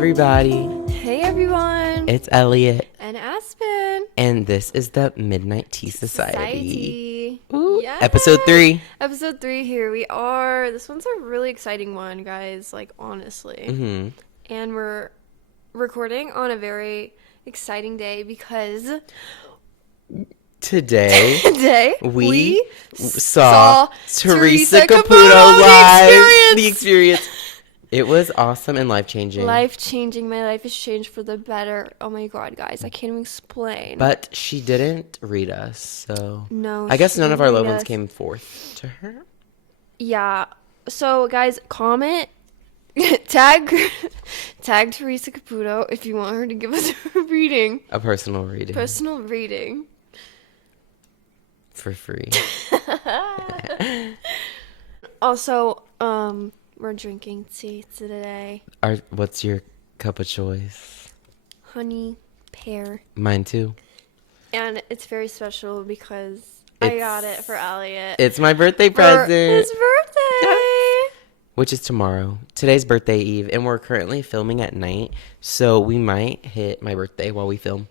everybody. Hey everyone. It's Elliot. And Aspen. And this is the Midnight Tea Society. Ooh, Yes. Episode 3. Episode 3, here we are. This one's a really exciting one, guys, like honestly. Mm-hmm. And we're recording on a very exciting day because Today we saw Teresa Caputo Caputo live. The Experience. It was awesome and life-changing. Life-changing. My life has changed for the better. Oh my god, guys, I can't even explain. But she didn't read us, so... No, I guess she none of our didn't loved read ones us. came forth to her. Yeah. So, guys, comment, tag Teresa Caputo if you want her to give us a reading. A personal reading. Personal reading. For free. Also, we're drinking tea today. What's your cup of choice? Honey pear. Mine too. And it's very special because I got it for Elliot. It's my birthday For present. his birthday. Which is tomorrow. Today's birthday eve, and we're currently filming at night, so we might hit my birthday while we film.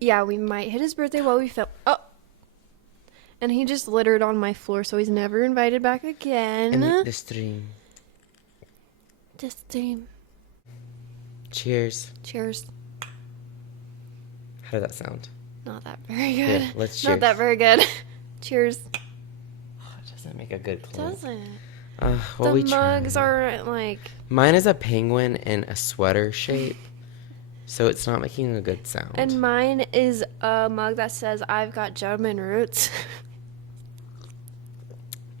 Yeah, we might hit his birthday while we film. Oh. And he just littered on my floor, so he's never invited back again. And the stream. This stream. Cheers. Cheers. How did that sound? Not that very good. Yeah, let's cheers. Not that very good. Cheers. Oh, it doesn't make a good clink. Doesn't. Well, The mugs aren't like... Mine is a penguin in a sweater shape, so it's not making a good sound. And mine is a mug that says, I've got German roots.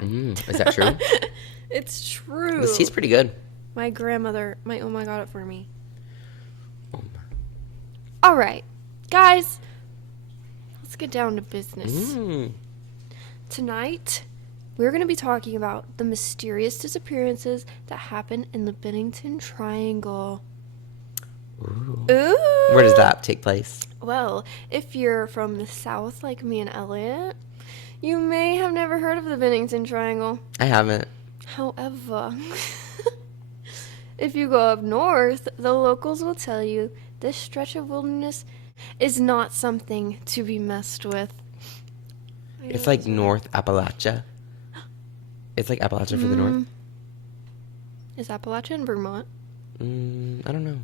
Is that true? It's true. This tea's pretty good. My grandmother, my Oma got it for me. Oh my. All right, guys, let's get down to business. Tonight, we're going to be talking about the mysterious disappearances that happen in the Bennington Triangle. Ooh. Ooh. Where does that take place? Well, if you're from the south like me and Elliot, you may have never heard of the Bennington Triangle. I haven't. However, if you go up north, the locals will tell you this stretch of wilderness is not something to be messed with. It's like North Appalachia. It's like Appalachia for the north. Is Appalachia in Vermont? I don't know.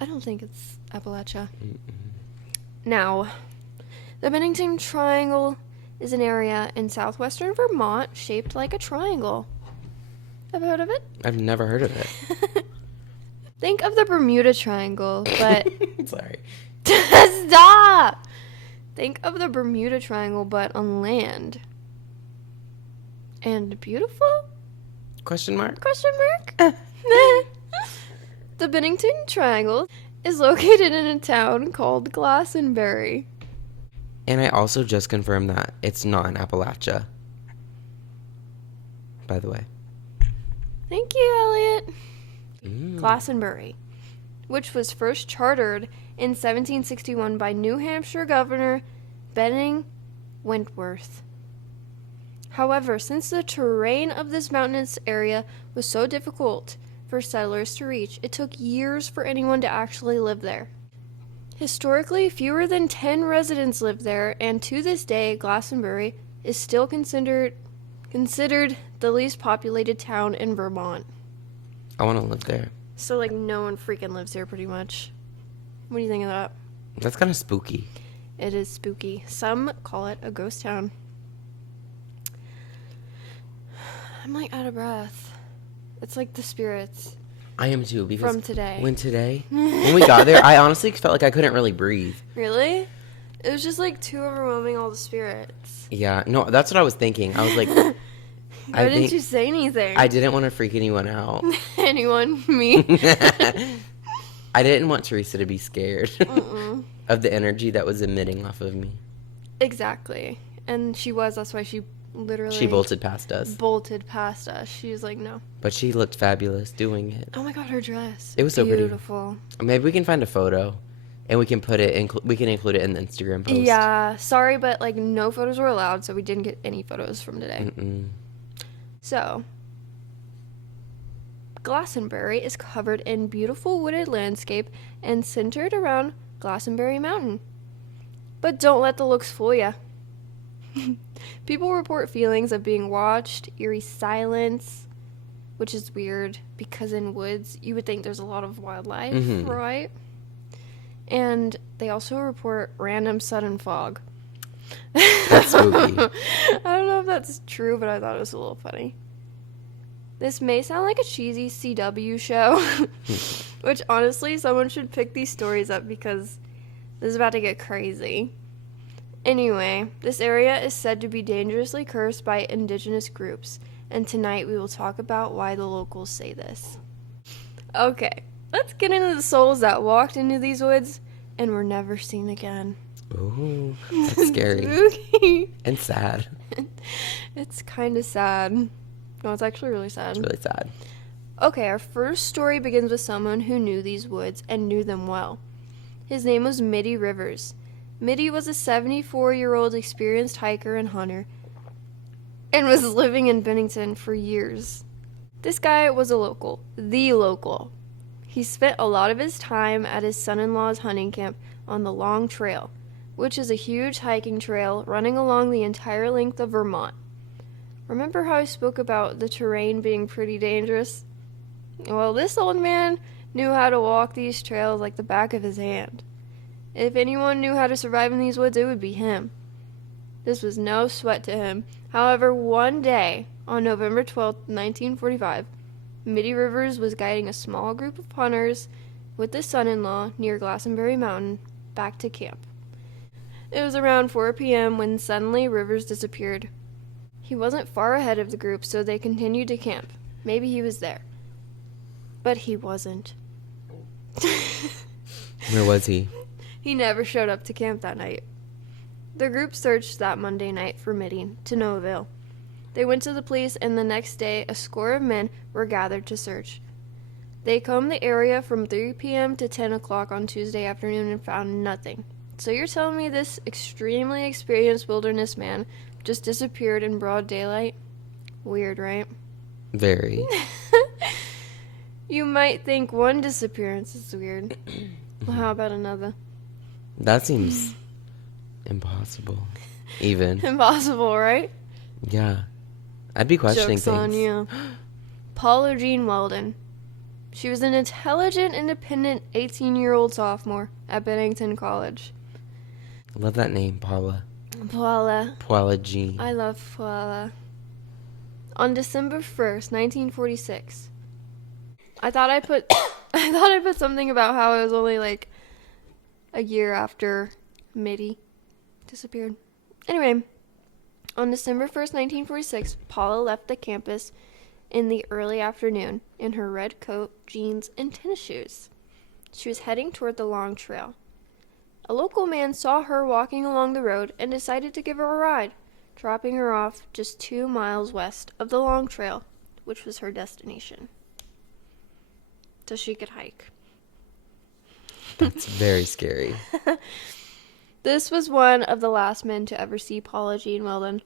I don't think it's Appalachia. Now, the Bennington Triangle is an area in southwestern Vermont shaped like a triangle. Have you heard of it? I've never heard of it. Think of the Bermuda Triangle, but... Sorry. Stop! Think of the Bermuda Triangle, but on land. And beautiful? Question mark? Question mark? The Bennington Triangle is located in a town called Glastonbury. And I also just confirmed that it's not in Appalachia. By the way. Thank you, Elliot. Glastonbury, which was first chartered in 1761 by New Hampshire Governor Benning Wentworth. However, since the terrain of this mountainous area was so difficult for settlers to reach, it took years for anyone to actually live there. Historically, fewer than 10 residents lived there, and to this day, Glastonbury is still considered the least populated town in Vermont. I want to live there. So, like, no one freaking lives here, pretty much. What do you think of that? That's kind of spooky. It is spooky. Some call it a ghost town. I'm, like, out of breath. It's like the spirits I am too, because from today. when we got there, I honestly felt like I couldn't really breathe. Really? It was just, like, too overwhelming, all the spirits. Yeah, no, that's what I was thinking. I was like, Why didn't you say anything? I didn't want to freak anyone out. Anyone? Me? I didn't want Teresa to be scared of the energy that was emitting off of me. Exactly. And she was. That's why she literally... She bolted past us. Bolted past us. She was like, no. But she looked fabulous doing it. Oh my god, her dress. It was so pretty. Beautiful. Maybe we can find a photo, and we can put it. We can include it in the Instagram post. Yeah. Sorry, but like no photos were allowed, so we didn't get any photos from today. So, Glastonbury is covered in beautiful wooded landscape and centered around Glastonbury Mountain. But don't let the looks fool ya. People report feelings of being watched, eerie silence, which is weird because in woods you would think there's a lot of wildlife, right? And they also report random sudden fog. That's spooky. I don't know if that's true, but I thought it was a little funny. This may sound like a cheesy CW show, which honestly, someone should pick these stories up because this is about to get crazy. Anyway, this area is said to be dangerously cursed by indigenous groups, and tonight we will talk about why the locals say this. Okay, let's get into the souls that walked into these woods and were never seen again. Ooh, that's scary. Spooky. And sad. It's kind of sad. No, it's actually really sad. It's really sad. Okay, our first story begins with someone who knew these woods and knew them well. His name was Mitty Rivers. Mitty was a 74-year-old experienced hiker and hunter and was living in Bennington for years. This guy was a local, the local. He spent a lot of his time at his son-in-law's hunting camp on the Long Trail, which is a huge hiking trail running along the entire length of Vermont. Remember how I spoke about the terrain being pretty dangerous? Well, this old man knew how to walk these trails like the back of his hand. If anyone knew how to survive in these woods, it would be him. This was no sweat to him. However, one day, on November 12th, 1945, Mitty Rivers was guiding a small group of hunters with his son-in-law near Glastonbury Mountain back to camp. It was around 4 p.m. when suddenly Rivers disappeared. He wasn't far ahead of the group, so they continued to camp. Maybe he was there. But he wasn't. Where was he? He never showed up to camp that night. The group searched that Monday night for Mitty, to no avail. They went to the police, and the next day a score of men were gathered to search. They combed the area from 3 p.m. to 10 o'clock on Tuesday afternoon and found nothing. So you're telling me this extremely experienced wilderness man just disappeared in broad daylight? Weird, right? Very. You might think one disappearance is weird. Well, how about another? That seems impossible. Even. Impossible, right? Yeah. I'd be questioning Joke's things. on you. Paula Jean Weldon. She was an intelligent, independent 18-year-old sophomore at Bennington College. I love that name, Paula. Paula. Paula Jean. I love Paula. On December 1st, 1946. I thought I put something about how it was only like a year after Mitty disappeared. Anyway, on December 1st, 1946, Paula left the campus in the early afternoon in her red coat, jeans, and tennis shoes. She was heading toward the Long Trail. A local man saw her walking along the road and decided to give her a ride, dropping her off just 2 miles west of the Long Trail, which was her destination. So she could hike. That's very scary. This was one of the last men to ever see Paula Jean Weldon.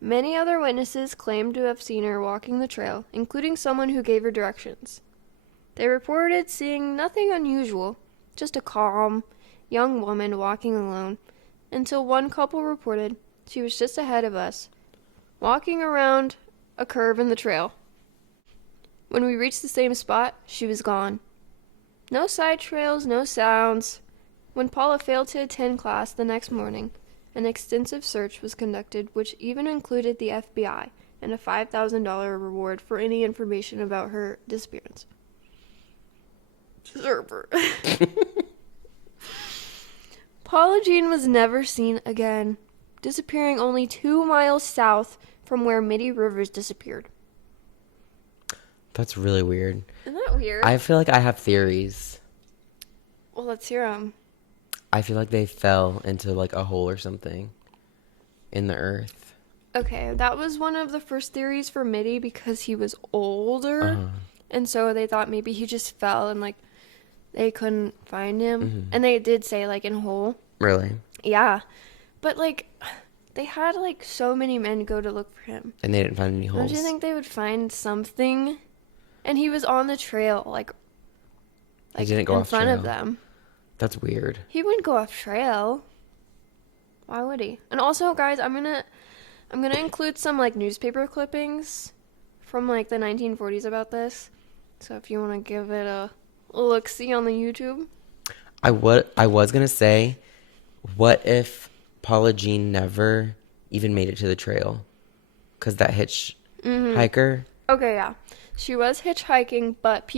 Many other witnesses claimed to have seen her walking the trail, including someone who gave her directions. They reported seeing nothing unusual, just a calm, young woman walking alone, until one couple reported she was just ahead of us, walking around a curve in the trail. When we reached the same spot, she was gone. No side trails, no sounds. When Paula failed to attend class the next morning, an extensive search was conducted, which even included the FBI and a $5,000 reward for any information about her disappearance. Server. Paula Jean was never seen again, disappearing only 2 miles south from where Mitty Rivers disappeared. That's really weird. Isn't that weird? I feel like I have theories. Well, let's hear them. I feel like they fell into like a hole or something in the earth. Okay, that was one of the first theories for Mitty because he was older. And so they thought maybe he just fell and like they couldn't find him. Mm-hmm. And they did say like in a hole. Really? Yeah. But like they had like so many men go to look for him. And they didn't find any holes. Don't you think they would find something? And he was on the trail, He didn't go in off front of trail. them. That's weird. He wouldn't go off trail. Why would he? And also, guys, I'm gonna include some like newspaper clippings from like the 1940s about this. So if you want to give it a look, see on the YouTube. I was gonna say, what if Paula Jean never even made it to the trail? Cause that hitchhiker. Okay, yeah, she was hitchhiking, but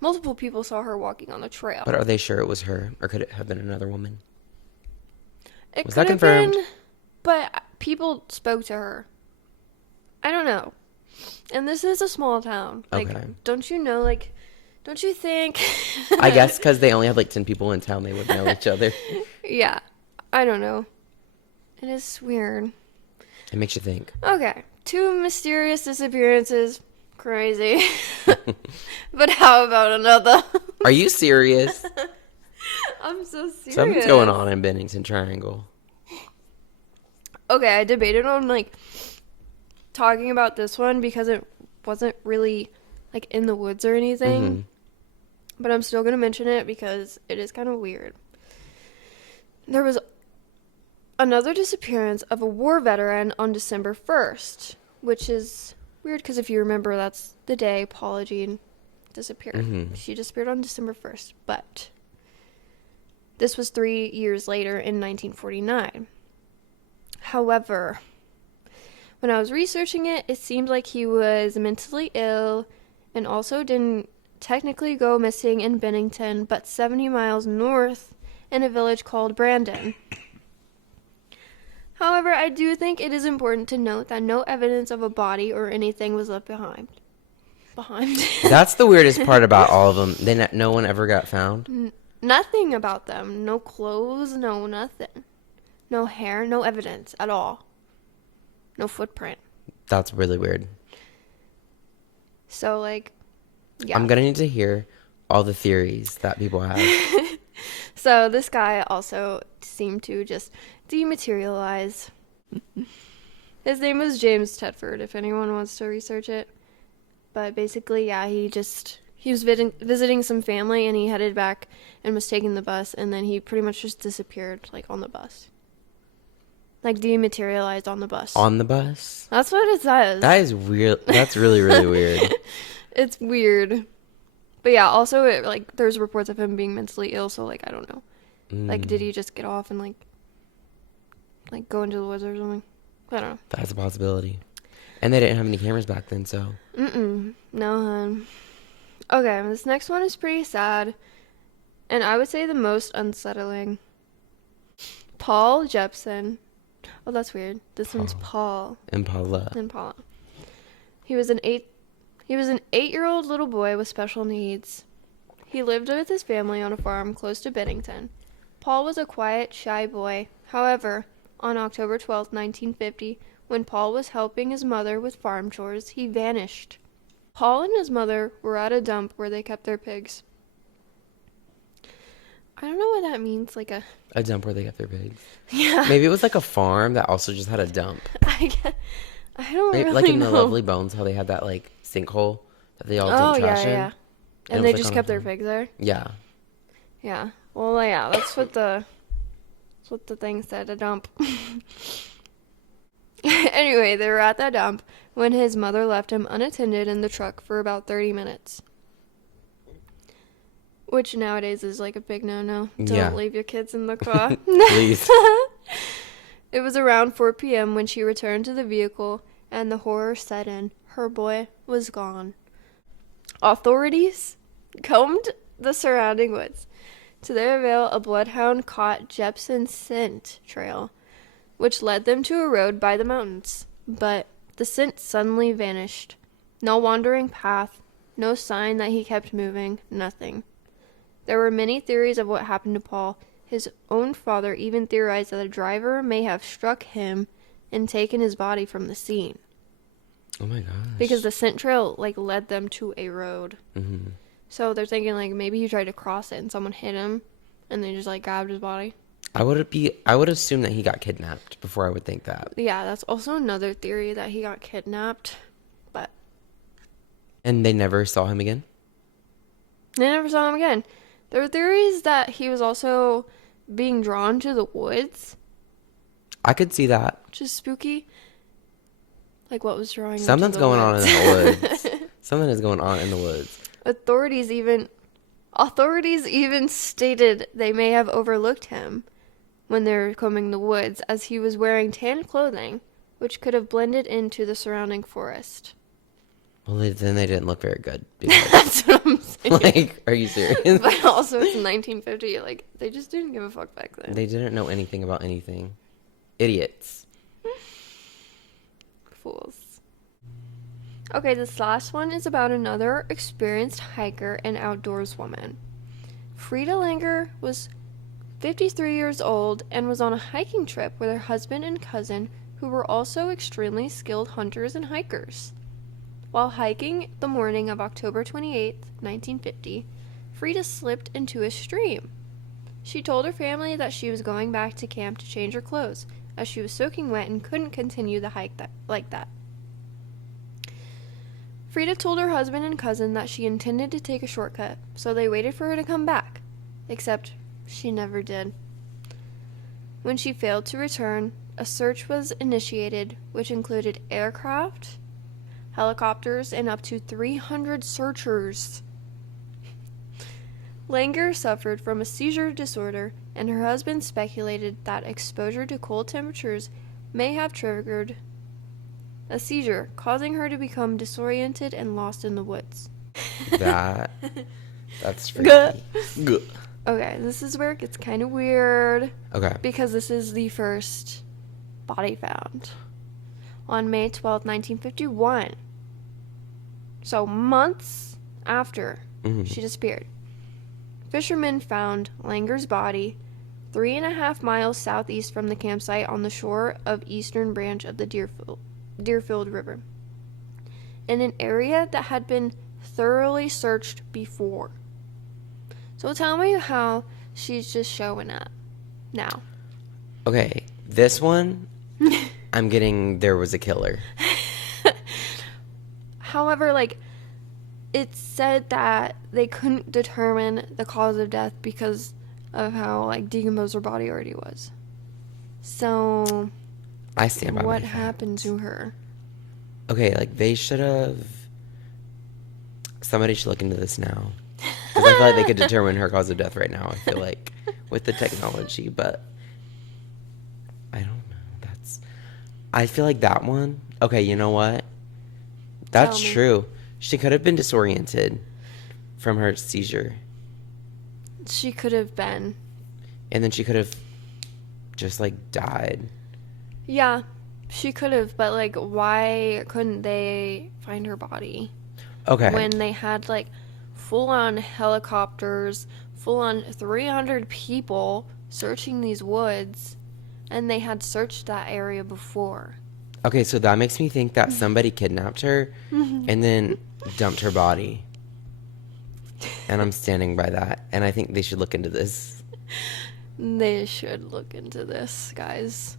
multiple people saw her walking on the trail. But are they sure it was her, or could it have been another woman? It Was could that have confirmed? been, but people spoke to her. I don't know. And this is a small town. Like, Okay. don't you know? Like, don't you think? I guess because they only have like 10 people in town, they would know each other. Yeah, I don't know. It is weird. It makes you think. Okay, 2 mysterious disappearances. Crazy. But how about another? Are you serious? I'm so serious. Something's going on in Bennington Triangle. Okay, I debated on like talking about this one because it wasn't really like in the woods or anything. Mm-hmm. But I'm still going to mention it because it is kind of weird. There was another disappearance of a war veteran on December 1st, which is weird because if you remember, that's the day Paula Jean disappeared. Mm-hmm. She disappeared on December 1st, but this was 3 years later in 1949. However, when I was researching it, it seemed like he was mentally ill and also didn't technically go missing in Bennington, but 70 miles north in a village called Brandon. However, I do think it is important to note that no evidence of a body or anything was left behind. That's the weirdest part about all of them. No one ever got found. Nothing about them. No clothes, no nothing. No hair, no evidence at all. No footprint. That's really weird. So, like, yeah. I'm gonna need to hear all the theories that people have. So this guy also seemed to just dematerialize. His name was James Tedford, if anyone wants to research it. But basically, yeah, he was visiting some family, and he headed back and was taking the bus, and then he pretty much just disappeared, like, on the bus. Like, dematerialized on the bus. On the bus? That's what it says. That is weird. That's really, really weird. It's weird. But yeah, also, there's reports of him being mentally ill, so, like, I don't know. Like, did he just get off and, like, go into the woods or something? I don't know. That's a possibility. And they didn't have any cameras back then, so. No, hun. Okay, this next one is pretty sad. And I would say the most unsettling. Paul Jepson. Oh, that's weird. This one's Paul. Impala. And Paula. He was an 8-year-old little boy with special needs. He lived with his family on a farm close to Bennington. Paul was a quiet, shy boy. However, on October 12, 1950, when Paul was helping his mother with farm chores, he vanished. Paul and his mother were at a dump where they kept their pigs. I don't know what that means, like a... A dump where they got their pigs. Yeah. Maybe it was like a farm that also just had a dump. I don't Maybe, really like in know. the Lovely Bones, how they had that like sinkhole that they all dump trash in. Yeah. It And was, they like, just on a kept their farm. pigs there? Yeah. Yeah. Well, yeah, that's what the thing said, a dump. Anyway, they were at that dump when his mother left him unattended in the truck for about 30 minutes. Which nowadays is like a big no-no. Don't leave your kids in the car. Please. It was around 4 p.m. when she returned to the vehicle, and the horror set in. Her boy was gone. Authorities combed the surrounding woods. To their avail, a bloodhound caught Jepson's scent trail, which led them to a road by the mountains. But the scent suddenly vanished. No wandering path, no sign that he kept moving, nothing. There were many theories of what happened to Paul. His own father even theorized that a driver may have struck him and taken his body from the scene. Oh my gosh. Because the scent trail, like, led them to a road. Mm-hmm. So they're thinking, like, maybe he tried to cross it and someone hit him and they just, like, grabbed his body. I would assume that he got kidnapped before I would think that. Yeah, that's also another theory, that he got kidnapped. But And they never saw him again? They never saw him again. There were theories that he was also being drawn to the woods, I could see that. which is spooky. Like what was drawing him to Something's the going on in woods. the woods. Something is going on in the woods. Authorities even stated they may have overlooked him when they were combing the woods, as he was wearing tan clothing, which could have blended into the surrounding forest. Well, then they didn't look very good. Because, That's what I'm saying. like, are you serious? But also, it's 1950. Like, they just didn't give a fuck back then. They didn't know anything about anything. Idiots. Fools. Okay, this last one is about another experienced hiker and outdoors woman. Frida Langer was 53 years old and was on a hiking trip with her husband and cousin, who were also extremely skilled hunters and hikers. While hiking the morning of October 28, 1950, Frida slipped into a stream. She told her family that she was going back to camp to change her clothes, as she was soaking wet and couldn't continue the hike like that. Frida told her husband and cousin that she intended to take a shortcut, so they waited for her to come back, except she never did. When she failed to return, a search was initiated, which included aircraft, helicopters, and up to 300 searchers. Langer suffered from a seizure disorder, and her husband speculated that exposure to cold temperatures may have triggered a seizure, causing her to become disoriented and lost in the woods. That's freaky. Okay, this is where it gets kind of weird. Okay. Because this is the first body found on May 12, 1951. So months after she disappeared. Fishermen found Langer's body 3.5 miles southeast from the campsite on the shore of eastern branch of the Deerfield River, in an area that had been thoroughly searched before. So tell me how she's just showing up now. Okay, this one, I'm getting there was a killer. However, like, it said that they couldn't determine the cause of death because of how, like, decomposed her body already was. So, I stand by what my happened facts. to her? Okay, like, they should have... Somebody should look into this now. Because I feel like they could determine her cause of death right now, I feel like, with the technology, but... I don't know, I feel like that one... Okay, you know what? That's Tell me. true. She could have been disoriented from her seizure. She could have been. And then she could have just, like, died. Yeah, she could have, but, like, why couldn't they find her body? Okay. When they had, like, full-on helicopters, full-on 300 people searching these woods, and they had searched that area before. Okay, so that makes me think that somebody kidnapped her and then dumped her body. And I'm standing by that. And I think they should look into this. They should look into this, guys.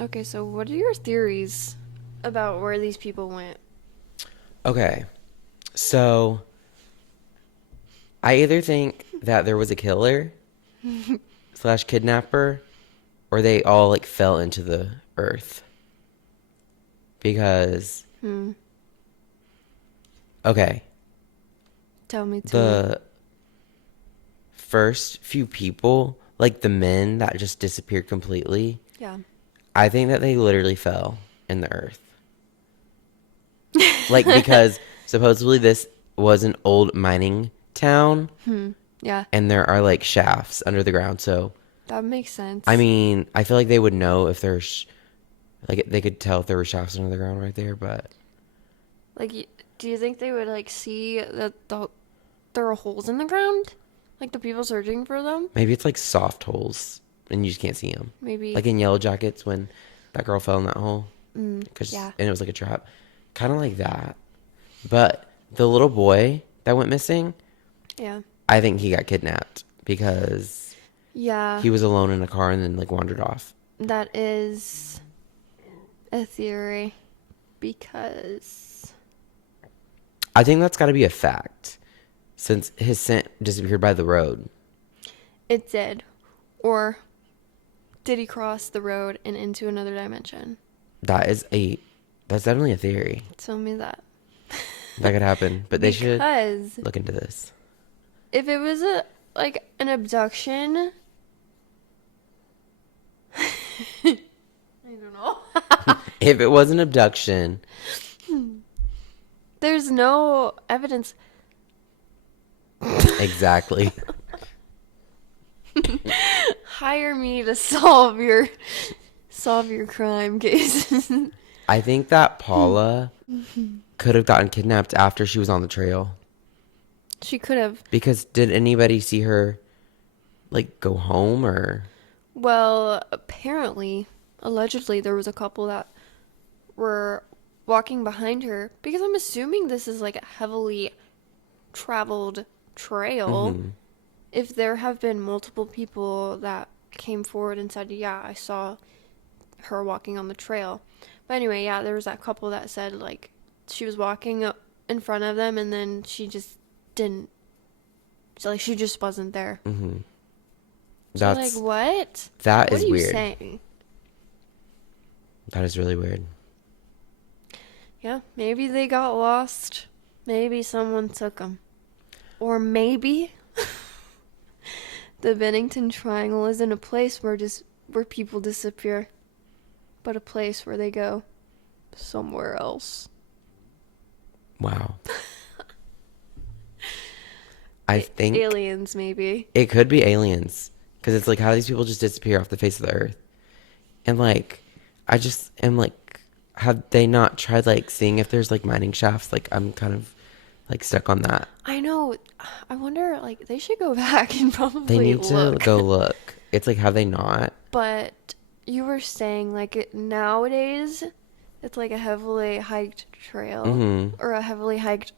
Okay, so what are your theories about where these people went? Okay, so I either think that there was a killer / kidnapper, or they all, like, fell into the earth. Because, okay, Tell me the first few people, like the men that just disappeared completely, Yeah. I think that they literally fell in the earth. Like, because supposedly this was an old mining town, Yeah, and there are, like, shafts under the ground, so... that makes sense. I mean, I feel like they would know if there's, like, they could tell if there were shafts under the ground right there, but... Like, do you think they would, like, see that there are holes in the ground? Like, the people searching for them? Maybe it's, like, soft holes, and you just can't see them. Maybe. Like in Yellow Jackets when that girl fell in that hole. Yeah. And it was, like, a trap. Kind of like that. But the little boy that went missing, Yeah. I think he got kidnapped because Yeah. he was alone in a car and then, like, wandered off. That is a theory because I think that's got to be a fact, since his scent disappeared by the road. It did. Or did he cross the road and into another dimension? That's definitely a theory. Tell me that. That could happen, but they should Because look into this. if it was an abduction, I don't know. If it was an abduction, There's no evidence. exactly. Hire me to solve your crime cases. I think that Paula could have gotten kidnapped after she was on the trail. She could have. Because did anybody see her, like, go home or? Well, apparently, allegedly, there was a couple that were walking behind her, because I'm assuming this is like a heavily traveled trail. Mm-hmm. If there have been multiple people that came forward and said, yeah, I saw her walking on the trail. But anyway, yeah, there was that couple that said, like, she was walking up in front of them and then she just didn't, so, like, she just wasn't there. Mm-hmm. So, like, what? That what is are you weird. saying? That is really weird. Yeah, maybe they got lost. Maybe someone took them. Or maybe the Bennington Triangle isn't a place where people disappear, but a place where they go somewhere else. Wow. I think aliens, maybe. it could be aliens, because it's like, how do these people just disappear off the face of the earth? And like, I just am like, have they not tried like seeing if there's like mining shafts? Like, I'm kind of like stuck on that. I know. I wonder, like, they should go back and probably They need look. to go look. It's like, have they not? But you were saying, like, nowadays, it's like a heavily hiked trail. Mm-hmm. Or a heavily hiked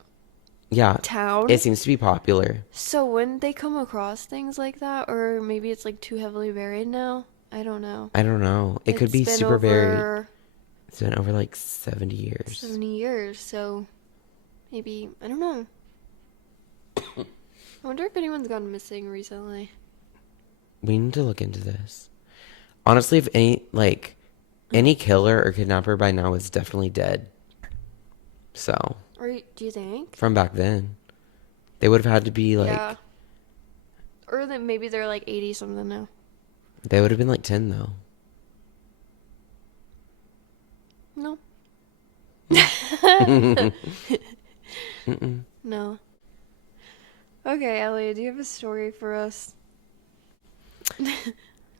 Yeah. town. It seems to be popular. So wouldn't they come across things like that? Or maybe it's, like, too heavily buried now? I don't know. I don't know. It could be It's been super buried. over It's been over like 70 years. 70 years, so maybe, I don't know. I wonder if anyone's gone missing recently. We need to look into this. Honestly, if any killer or kidnapper by now is definitely dead. So, Or do you think? from back then, they would have had to be like, Yeah. Or that maybe they're like 80 something now. they would have been like 10 though. No. Mm-mm. No. Okay, Elliot, do you have a story for us?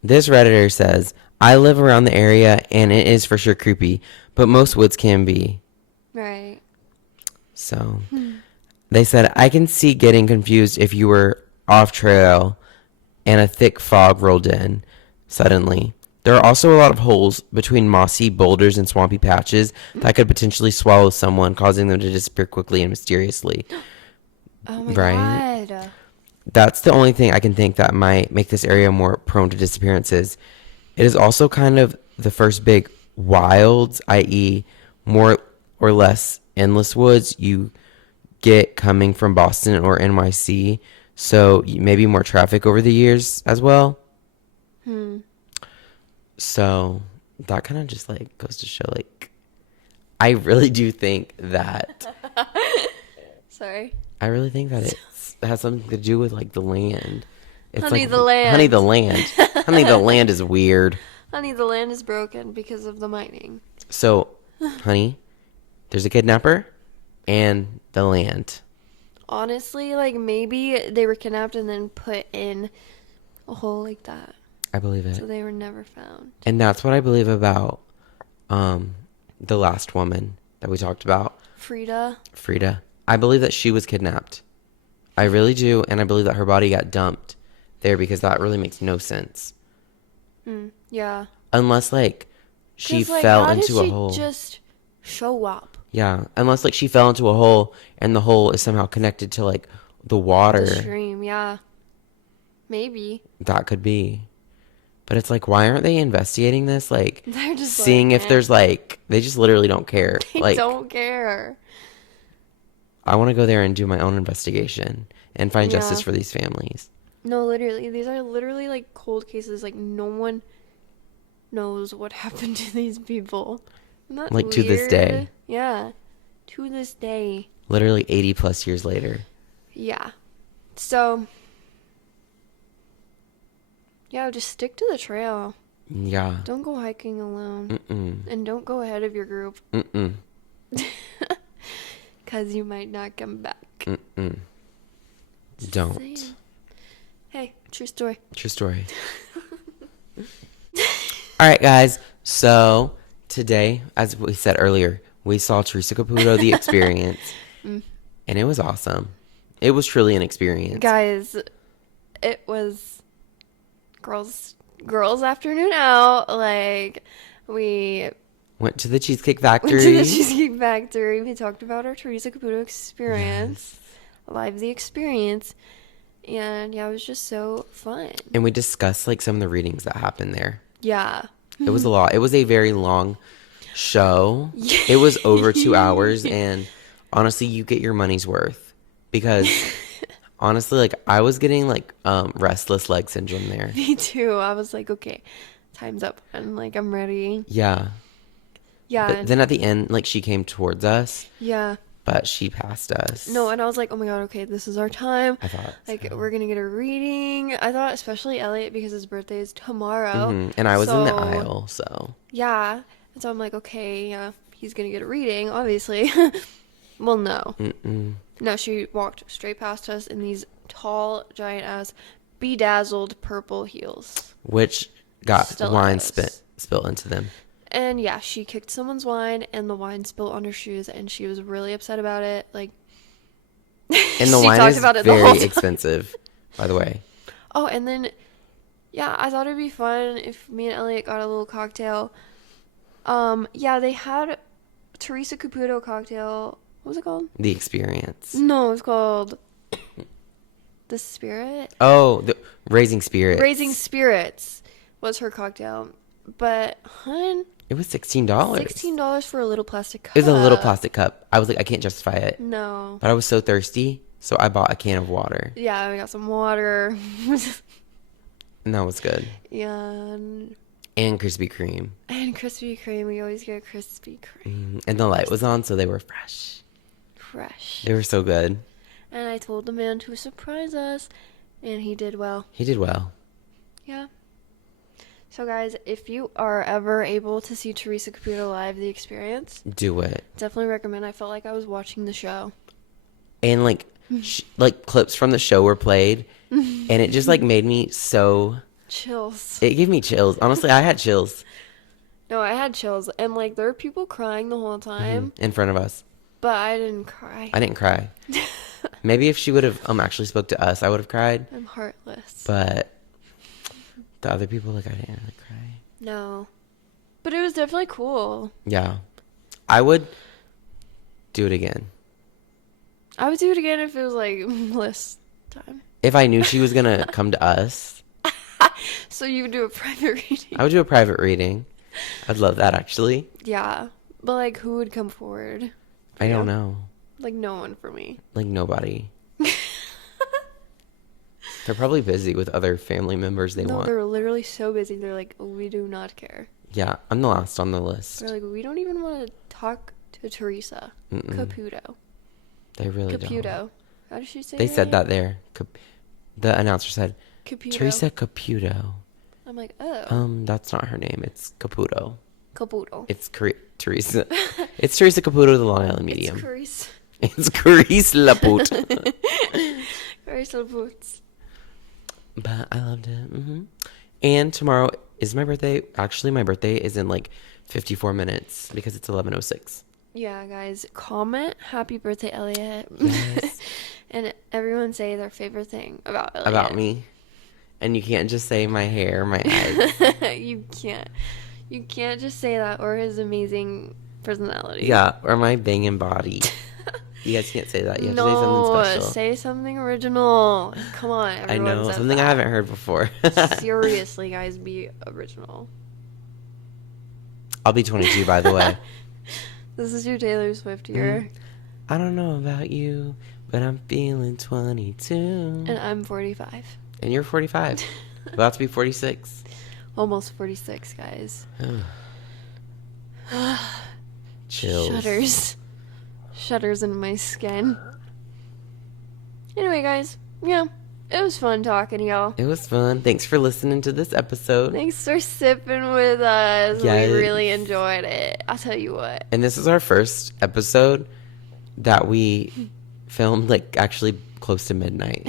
This Redditor says, I live around the area and it is for sure creepy, but most woods can be. Right. So, they said, I can see getting confused if you were off trail and a thick fog rolled in suddenly. There are also a lot of holes between mossy boulders and swampy patches that could potentially swallow someone, causing them to disappear quickly and mysteriously. Oh my Right? God. That's the only thing I can think that might make this area more prone to disappearances. It is also kind of the first big wilds, i.e. more or less endless woods you get coming from Boston or NYC. So maybe more traffic over the years as well. So that kind of just like goes to show, like, I really do think that Sorry. I really think that it has something to do with like the land. It's Honey, like, the land. Honey, the land. Honey, the land is weird. Honey, the land is broken because of the mining. So, honey, there's a kidnapper and the land. Honestly, like, maybe they were kidnapped and then put in a hole like that. I believe it. So they were never found. And that's what I believe about the last woman that we talked about, Frida. I believe that she was kidnapped. I really do, and I believe that her body got dumped there because that really makes no sense. Yeah. Unless like she 'Cause, like, fell how into did a hole. she just show up? Yeah, unless like she fell into a hole and the hole is somehow connected to like the water. The stream, yeah. Maybe. That could be. But it's like, why aren't they investigating this? Like, They're just seeing like, if there's like, they just literally don't care. They Like, don't care. I want to go there and do my own investigation and find Yeah. justice for these families. No, literally, these are literally like cold cases. Like no one knows what happened to these people. Isn't that Like, to this weird? day. Yeah, to this day. Literally 80 plus years later. Yeah. So, yeah, just stick to the trail. Yeah. Don't go hiking alone. Mm-mm. And don't go ahead of your group. Mm-mm. Because you might not come back. Mm-mm. Just Don't. saying. Hey, true story. True story. All right, guys. So today, as we said earlier, we saw Teresa Caputo, The Experience, and it was awesome. It was truly an experience. Guys, it was girls afternoon out. Like, we Went to the Cheesecake went Factory. to the Cheesecake Factory. We talked about our Teresa Caputo experience. Live the experience. And yeah, it was just so fun. And we discussed like some of the readings that happened there. Yeah. It was a lot. It was a very long show. It was over 2 hours, and honestly, you get your money's worth because honestly, like I was getting like restless leg syndrome there. Me too. I was like, okay, time's up. And like, I'm ready. Yeah. Yeah. But then at the end, like she came towards us, Yeah. but she passed us. No, and I was like, oh my god, okay, this is our time. I thought Like, so. we're gonna get a reading. I thought, especially Elliot, because his birthday is tomorrow. And I was in the So, aisle, so Yeah. And so I'm like, okay, yeah, he's gonna get a reading, obviously. Well, no. Mm-mm. No, she walked straight past us in these tall, giant ass, bedazzled purple heels. Which got wine Stilettos. spilt into them. And yeah, she kicked someone's wine, and the wine spilled on her shoes, and she was really upset about it. Like, And the she wine talked is about it the whole very time. expensive, by the way. Oh, and then, yeah, I thought it'd be fun if me and Elliot got a little cocktail. Yeah, they had Teresa Caputo cocktail. What was it called? The Experience. No, it was called The Spirit. Oh, the Raising Spirits. Raising Spirits was her cocktail. But, hun, It was $16. $16 for a little plastic cup. It was a little plastic cup. I was like, I can't justify it. No. But I was so thirsty, so I bought a can of water. Yeah, we got some water. And that was good. Yeah, and Krispy Kreme. Krispy Kreme. We always get Krispy Kreme. And the light was on, so they were fresh. Fresh. They were so good. And I told the man to surprise us, and he did well. He did well. Yeah. So, guys, if you are ever able to see Teresa Caputo live, The Experience, Do it. definitely recommend. I felt like I was watching the show. And like, like clips from the show were played, and it just like made me so. Chills. It gave me chills. Honestly, I had chills No, I had chills. And, like, there were people crying the whole time, in front of us. but I didn't cry. I didn't cry. Maybe if she would have actually spoke to us, I would have cried. I'm heartless. But the other people, like, I didn't really cry. No. But it was definitely cool. Yeah, I would do it again I would do it again if it was, like, less time. if I knew she was gonna come to us. So you would do a private reading? I would do a private reading. I'd love that, actually. Yeah. But, like, who would come forward? I don't you? know. Like, no one for me. Like, nobody. They're probably busy with other family members they No, want. they're literally so busy. They're like, oh, we do not care. Yeah, I'm the last on the list. They're like, we don't even want to talk to Teresa Caputo. They really Caputo. don't. How does she say They her said name? that there. The announcer said, Caputo. Teresa Caputo. I'm like, oh. That's not her name. It's Caputo. Caputo. It's Teresa. It's Teresa Caputo, the Long Island medium. It's Carice. It's Carice Lapoute. Carice Boots. But I loved it. And tomorrow is my birthday. Actually, my birthday is in like 54 minutes because it's 11:06. Yeah, guys, comment happy birthday, Elliot. Yes. And everyone say their favorite thing about Elliot. About me. And you can't just say my hair, my eyes. You can't. You can't just say that or his amazing personality. Yeah, or my banging body. You guys can't say that. You have to say something special. Say something original. Come on, I everyone know, says something that. I haven't heard before. Seriously, guys, be original. I'll be 22, by the way. This is your Taylor Swift year. I don't know about you, but I'm feeling 22. And I'm 45. And you're 45. About to be 46. Almost 46, guys. Chills. Shudders in my skin. Anyway, guys, yeah, it was fun talking to y'all. It was fun. Thanks for listening to this episode. Thanks for sipping with us. Yes. We really enjoyed it. I'll tell you what. And this is our first episode that we filmed, like, actually close to midnight.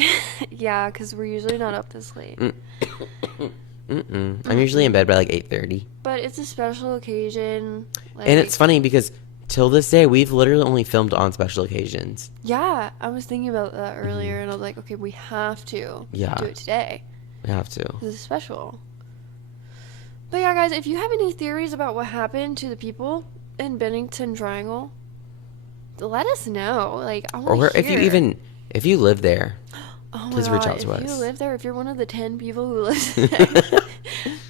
Yeah, because we're usually not up this late. I'm usually in bed by, like, 8:30. But it's a special occasion. Like, And it's funny because till this day, we've literally only filmed on special occasions. yeah, I was thinking about that earlier, and I was like, okay, we have to do it today. We have to. This is special. But yeah, guys, if you have any theories about what happened to the people in Bennington Triangle, let us know. Like, I want to hear. If you live there, Oh please my reach God, out to us. If you live there, if you're one of the 10 people who live there.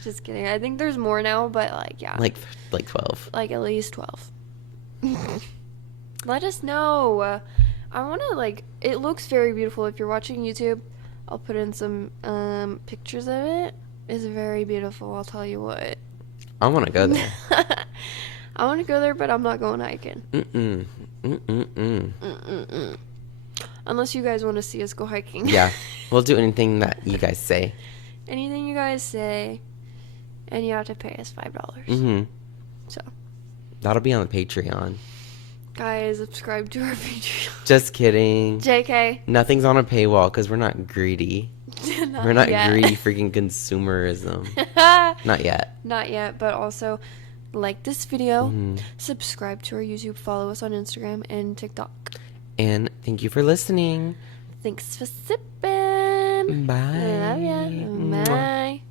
Just kidding. I think there's more now, but like, yeah. Like 12. Like at least 12. Let us know. I want to, like, it looks very beautiful. If you're watching YouTube, I'll put in some pictures of it. It's very beautiful, I'll tell you what. I want to go there. I want to go there, but I'm not going hiking. Unless you guys want to see us go hiking. Yeah. We'll do anything that you guys say. Anything you guys say. And you have to pay us $5. Mm-hmm. So. That'll be on the Patreon. Guys, subscribe to our Patreon. Just kidding. JK. Nothing's on a paywall because we're not greedy. We're not greedy freaking consumerism. Not yet. Not yet, but also like this video, subscribe to our YouTube, follow us on Instagram and TikTok. And thank you for listening. Thanks for sipping. Bye. I love ya. Bye.